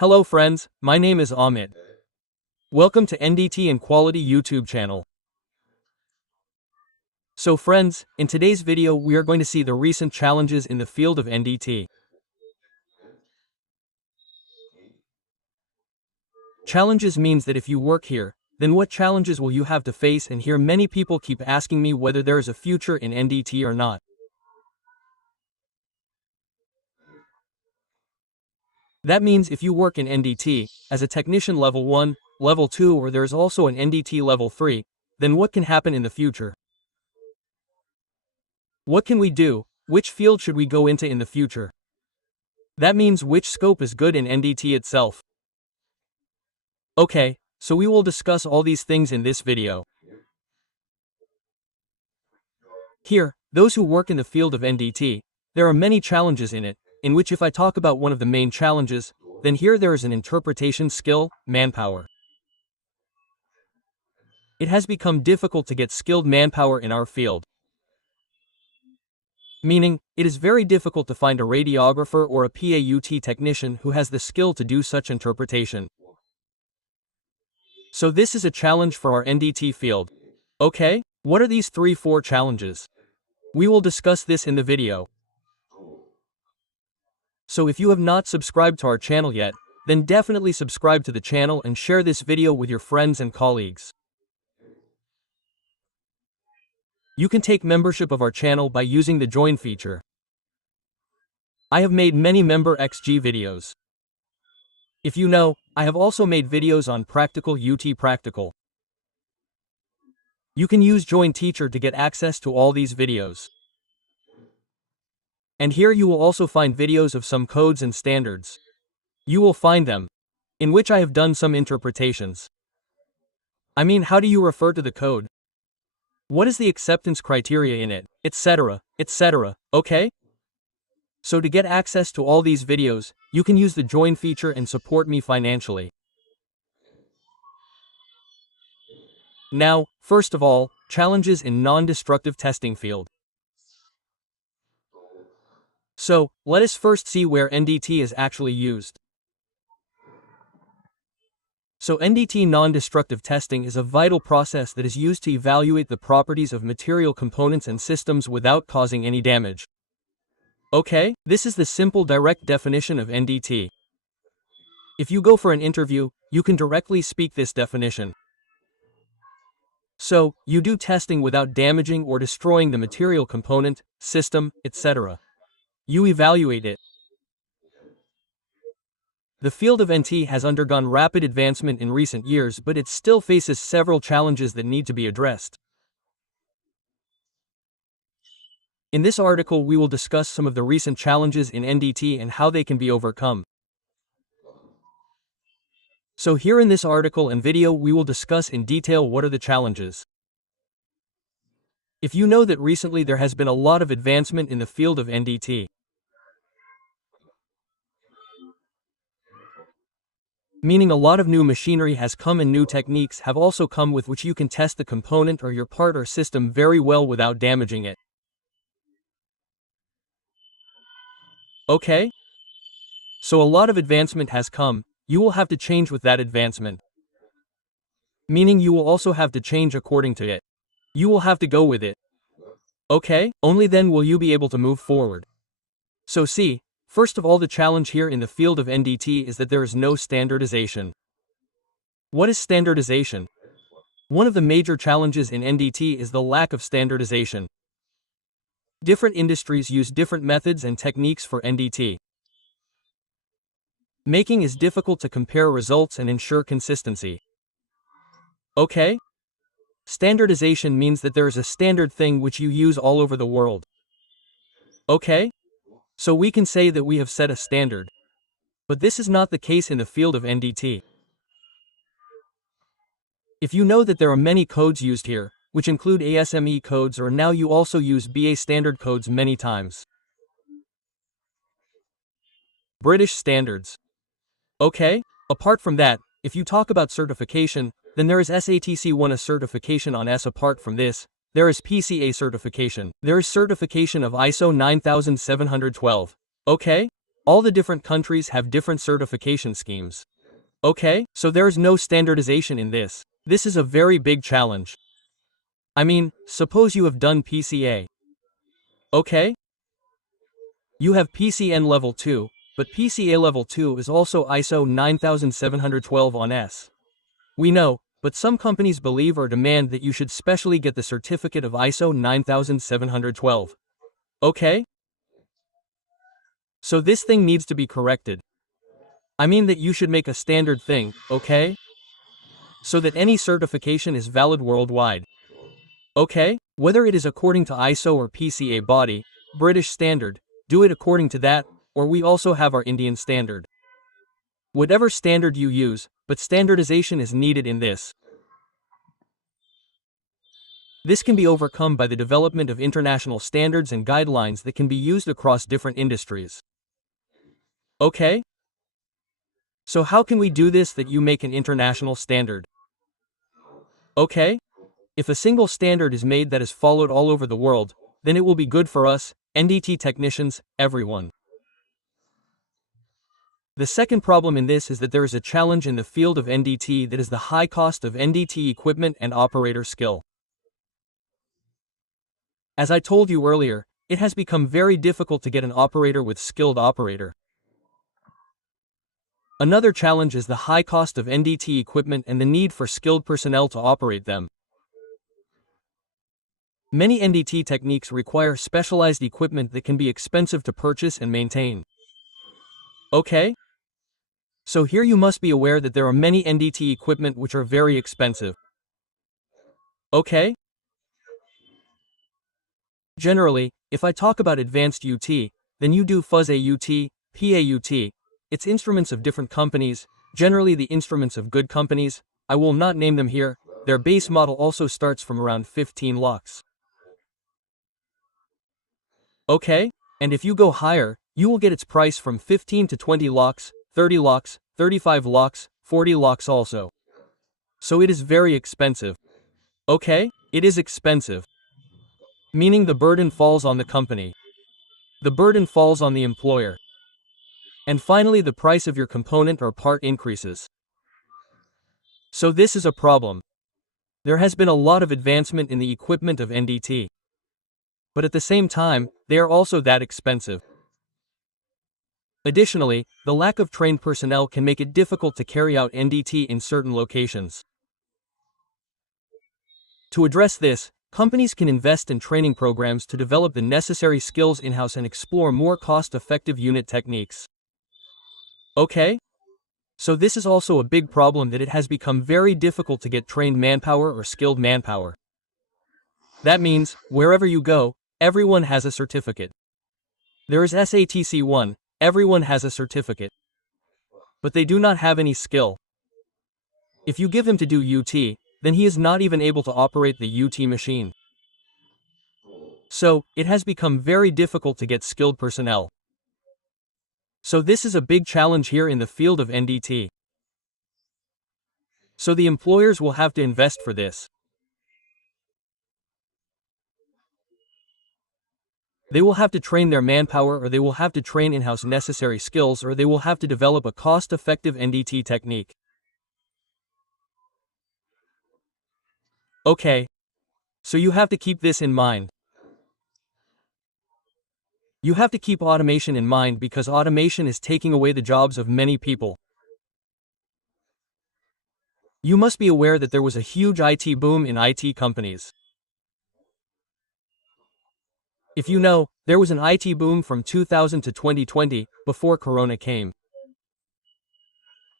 Hello friends, my name is Amit. Welcome to NDT and Quality YouTube channel. So friends, in today's video we are going to see the recent challenges in the field of NDT. Challenges means that if you work here, then what challenges will you have to face, and here many people keep asking me whether there is a future in NDT or not. That means if you work in NDT, as a technician level 1, level 2 or there is also an NDT level 3, then what can happen in the future? What can we do? Which field should we go into in the future? That means which scope is good in NDT itself. Okay, so we will discuss all these things in this video. Here, those who work in the field of NDT, there are many challenges in it, in which if I talk about one of the main challenges, then here there is an interpretation skill, manpower. It has become difficult to get skilled manpower in our field. Meaning, it is very difficult to find a radiographer or a PAUT technician who has the skill to do such interpretation. So this is a challenge for our NDT field. Okay, what are these 3-4 challenges? We will discuss this in the video. So if you have not subscribed to our channel yet, then definitely subscribe to the channel and share this video with your friends and colleagues. You can take membership of our channel by using the join feature. I have made many member XG videos. If you know, I have also made videos on practical UT practical. You can use join teacher to get access to all these videos. And here you will also find videos of some codes and standards. You will find them, in which I have done some interpretations. I mean, how do you refer to the code? What is the acceptance criteria in it, etc., etc., okay? So to get access to all these videos, you can use the join feature and support me financially. Now, first of all, challenges in non-destructive testing field. So, let us first see where NDT is actually used. So NDT non-destructive testing is a vital process that is used to evaluate the properties of material components and systems without causing any damage. Okay, this is the simple direct definition of NDT. If you go for an interview, you can directly speak this definition. So, you do testing without damaging or destroying the material component, system, etc. You evaluate it. The field of NT has undergone rapid advancement in recent years, but it still faces several challenges that need to be addressed. In this article we will discuss some of the recent challenges in NDT and how they can be overcome. So here in this article and video we will discuss in detail what are the challenges. If you know that recently there has been a lot of advancement in the field of NDT. Meaning a lot of new machinery has come and new techniques have also come with which you can test the component or your part or system very well without damaging it. Okay? So a lot of advancement has come, you will have to change with that advancement. Meaning you will also have to change according to it. You will have to go with it. Okay? Only then will you be able to move forward. So see, first of all, the challenge here in the field of NDT is that there is no standardization. What is standardization? One of the major challenges in NDT is the lack of standardization. Different industries use different methods and techniques for NDT. Making is difficult to compare results and ensure consistency. Okay? Standardization means that there is a standard thing which you use all over the world. Okay? So we can say that we have set a standard. But this is not the case in the field of NDT. If you know that there are many codes used here, which include ASME codes, or now you also use BA standard codes many times. British standards. Okay? Apart from that, if you talk about certification, then there is SATC1 a certification on S. Apart from this, there is PCA certification. There is certification of ISO 9712. Okay? All the different countries have different certification schemes. Okay, so there is no standardization in this. This is a very big challenge. I mean, suppose you have done PCA. Okay? You have PCN level 2, but PCA level 2 is also ISO 9712 on S. We know, but some companies believe or demand that you should specially get the certificate of ISO 9712. Okay? So this thing needs to be corrected. I mean that you should make a standard thing, okay? So that any certification is valid worldwide. Okay? Whether it is according to ISO or PCA body, British standard, do it according to that, or we also have our Indian standard. Whatever standard you use, but standardization is needed in this. This can be overcome by the development of international standards and guidelines that can be used across different industries. Okay? So how can we do this that you make an international standard? Okay? If a single standard is made that is followed all over the world, then it will be good for us, NDT technicians, everyone. The second problem in this is that there is a challenge in the field of NDT that is the high cost of NDT equipment and operator skill. As I told you earlier, it has become very difficult to get an operator with skilled operator. Another challenge is the high cost of NDT equipment and the need for skilled personnel to operate them. Many NDT techniques require specialized equipment that can be expensive to purchase and maintain. Okay? So here you must be aware that there are many NDT equipment which are very expensive. Okay? Generally, if I talk about advanced UT, then you do fuzz AUT, PAUT. It's instruments of different companies, generally the instruments of good companies. I will not name them here. Their base model also starts from around 15 lakhs. Okay? And if you go higher, you will get its price from 15 to 20 lakhs, 30 lakhs, 35 lakhs, 40 lakhs also. So it is very expensive. Okay? It is expensive. Meaning the burden falls on the company. The burden falls on the employer. And finally the price of your component or part increases. So this is a problem. There has been a lot of advancement in the equipment of NDT. But at the same time, they are also that expensive. Additionally, the lack of trained personnel can make it difficult to carry out NDT in certain locations. To address this, companies can invest in training programs to develop the necessary skills in-house and explore more cost-effective unit techniques. Okay? So this is also a big problem that it has become very difficult to get trained manpower or skilled manpower. That means, wherever you go, everyone has a certificate. There is SATC1, everyone has a certificate. But they do not have any skill. If you give him to do UT, then he is not even able to operate the UT machine. So, it has become very difficult to get skilled personnel. So this is a big challenge here in the field of NDT. So the employers will have to invest for this. They will have to train their manpower, or they will have to train in-house necessary skills, or they will have to develop a cost-effective NDT technique. Okay. So you have to keep this in mind. You have to keep automation in mind because automation is taking away the jobs of many people. You must be aware that there was a huge IT boom in IT companies. If you know, there was an IT boom from 2000 to 2020, before Corona came.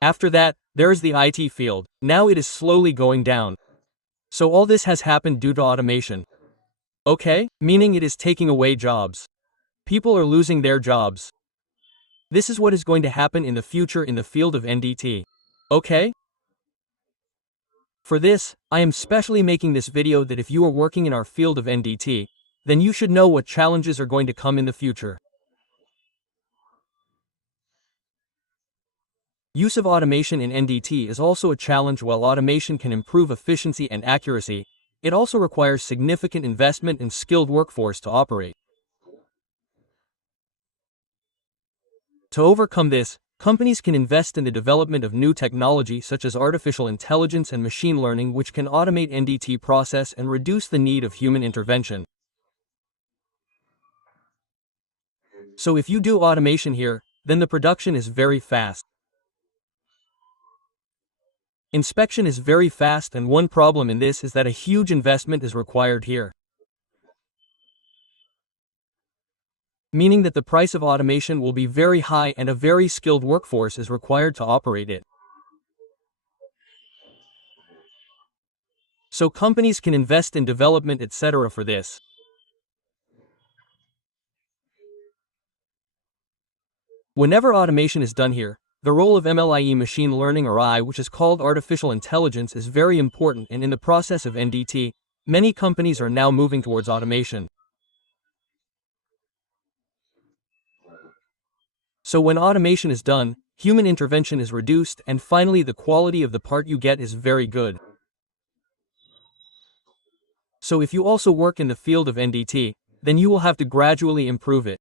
After that, there is the IT field. Now it is slowly going down. So all this has happened due to automation. Okay? Meaning it is taking away jobs. People are losing their jobs. This is what is going to happen in the future in the field of NDT. Okay? For this, I am specially making this video that if you are working in our field of NDT, then you should know what challenges are going to come in the future. Use of automation in NDT is also a challenge. While automation can improve efficiency and accuracy, it also requires significant investment and skilled workforce to operate. To overcome this, companies can invest in the development of new technology such as artificial intelligence and machine learning, which can automate NDT process and reduce the need of human intervention. So if you do automation here, then the production is very fast. Inspection is very fast, and one problem in this is that a huge investment is required here. Meaning that the price of automation will be very high and a very skilled workforce is required to operate it. So companies can invest in development, etc. for this. Whenever automation is done here, the role of MLIE machine learning or I, which is called artificial intelligence, is very important, and in the process of NDT, many companies are now moving towards automation. So when automation is done, human intervention is reduced, and finally the quality of the part you get is very good. So if you also work in the field of NDT, then you will have to gradually improve it.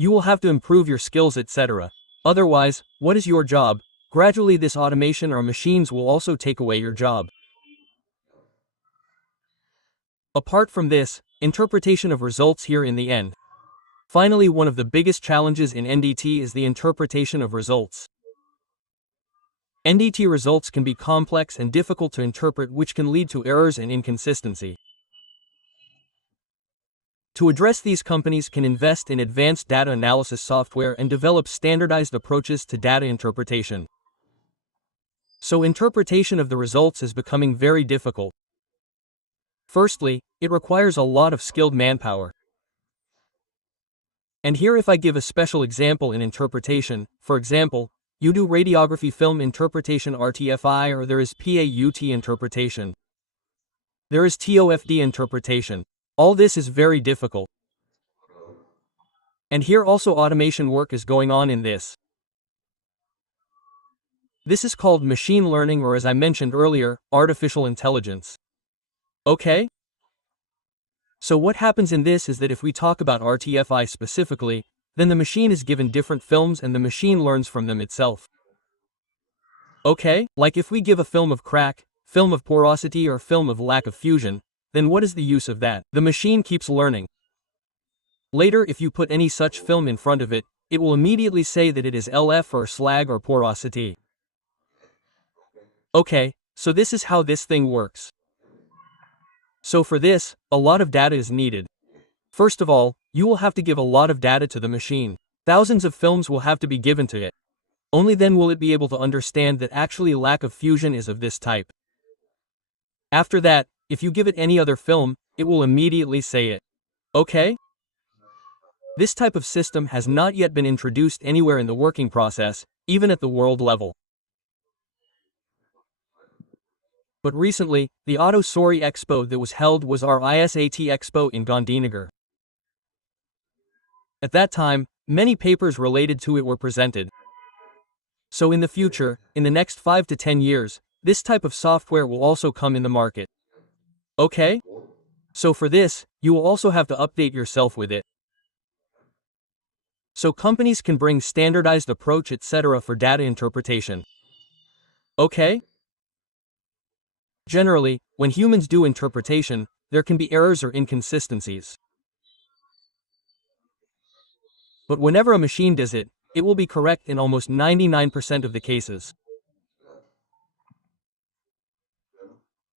You will have to improve your skills, etc. Otherwise, what is your job? Gradually this automation or machines will also take away your job. Apart from this, interpretation of results here in the end. Finally, one of the biggest challenges in NDT is the interpretation of results. NDT results can be complex and difficult to interpret, which can lead to errors and inconsistency. To address these, companies can invest in advanced data analysis software and develop standardized approaches to data interpretation. So interpretation of the results is becoming very difficult. Firstly, it requires a lot of skilled manpower. And here if I give a special example in interpretation, for example, you do radiography film interpretation RTFI, or there is PAUT interpretation. There is TOFD interpretation. All this is very difficult. And here also automation work is going on in this. This is called machine learning, or as I mentioned earlier, artificial intelligence. Okay? So what happens in this is that if we talk about RTFI specifically, then the machine is given different films and the machine learns from them itself. Okay? Like if we give a film of crack, film of porosity, or film of lack of fusion, then what is the use of that? The machine keeps learning. Later, if you put any such film in front of it, it will immediately say that it is LF or slag or porosity. Okay, so this is how this thing works. So for this, a lot of data is needed. First of all, you will have to give a lot of data to the machine. Thousands of films will have to be given to it. Only then will it be able to understand that actually lack of fusion is of this type. After that, if you give it any other film, it will immediately say it. Okay? This type of system has not yet been introduced anywhere in the working process, even at the world level. But recently, the Auto Sori Expo that was held was our ISAT Expo in Gandhinagar. At that time, many papers related to it were presented. So in the future, in the next 5 to 10 years, this type of software will also come in the market. Okay? So for this, you will also have to update yourself with it. So companies can bring standardized approach, etc. for data interpretation. Okay? Generally, when humans do interpretation, there can be errors or inconsistencies. But whenever a machine does it, it will be correct in almost 99% of the cases.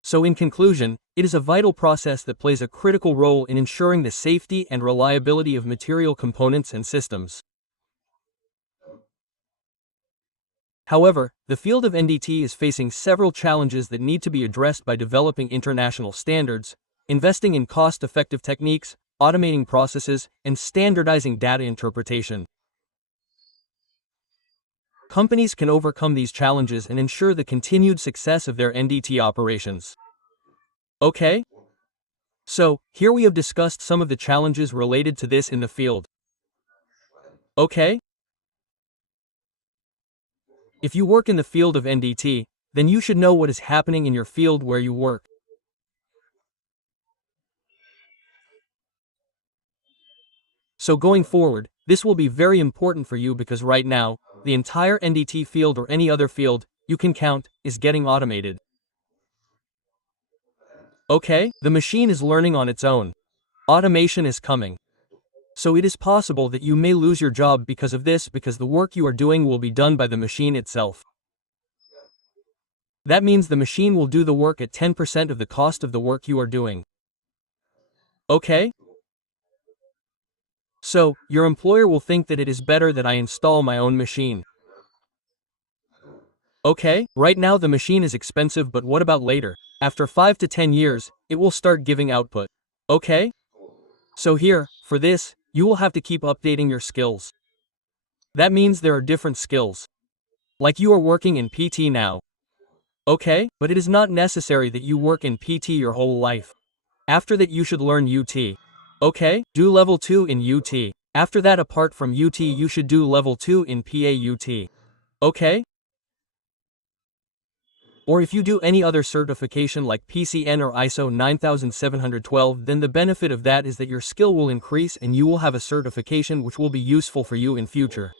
So in conclusion, it is a vital process that plays a critical role in ensuring the safety and reliability of material components and systems. However, the field of NDT is facing several challenges that need to be addressed by developing international standards, investing in cost-effective techniques, automating processes, and standardizing data interpretation. Companies can overcome these challenges and ensure the continued success of their NDT operations. Okay? So, here we have discussed some of the challenges related to this in the field. Okay? If you work in the field of NDT, then you should know what is happening in your field where you work. So going forward, This will be very important for you because right now, the entire NDT field or any other field you can count is getting automated. Okay, the machine is learning on its own. Automation is coming. So it is possible that you may lose your job because of this because the work you are doing will be done by the machine itself. That means the machine will do the work at 10% of the cost of the work you are doing. Okay? So, your employer will think that it is better that I install my own machine. Okay, right now the machine is expensive, but what about later? After 5 to 10 years, it will start giving output. Okay? So here, for this, you will have to keep updating your skills. That means there are different skills. Like you are working in PT now. Okay, but it is not necessary that you work in PT your whole life. After that you should learn UT. Okay, do level 2 in UT. After that apart from UT you should do level 2 in PAUT. Okay? Or if you do any other certification like PCN or ISO 9712, then the benefit of that is that your skill will increase and you will have a certification which will be useful for you in future.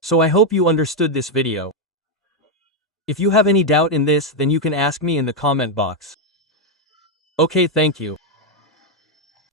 So I hope you understood this video. If you have any doubt in this, then you can ask me in the comment box. Okay, thank you.